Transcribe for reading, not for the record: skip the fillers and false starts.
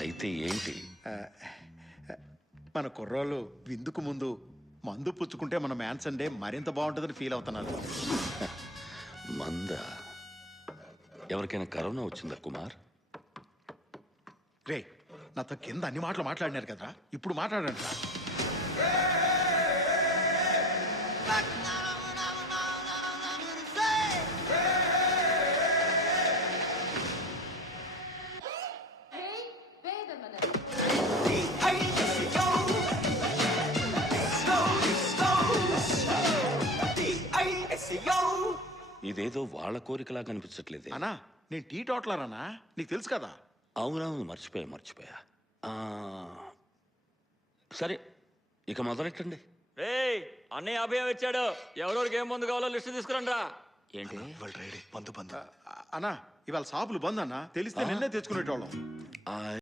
అయితే ఏంటి? మన కుర్రోళ్ళు విందుకు ముందు మందు పుచ్చుకుంటే మన మ్యాన్స్ అండే మరింత బాగుంటుందని ఫీల్ అవుతున్నారు. మంద? ఎవరికైనా కరోనా వచ్చిందా కుమార్? రే నాతో కింద అన్ని మాటలు మాట్లాడినారు కదరా, ఇప్పుడు మాట్లాడండి రా. ఇదేదో వాళ్ళ కోరికలా కనిపించట్లేదే. అన్నా నేను టీ టోటలరానా, నీకు తెలుసు కదా. అవునవును, మర్చిపోయా. సరే, ఇక మొదలెట్టండి. రేయ్, అన్నయ్య అభయం ఇచ్చాడు. ఎవరెవరికి ఏం మందు కావాలో లిస్ట్ తీసుకురండి రా. ఏంటి? అన్నా ఇవాళ షాపులు బంద్ అన్నా, తెలిస్తే నిన్నే తెచ్చుకునేటోళ్ళం.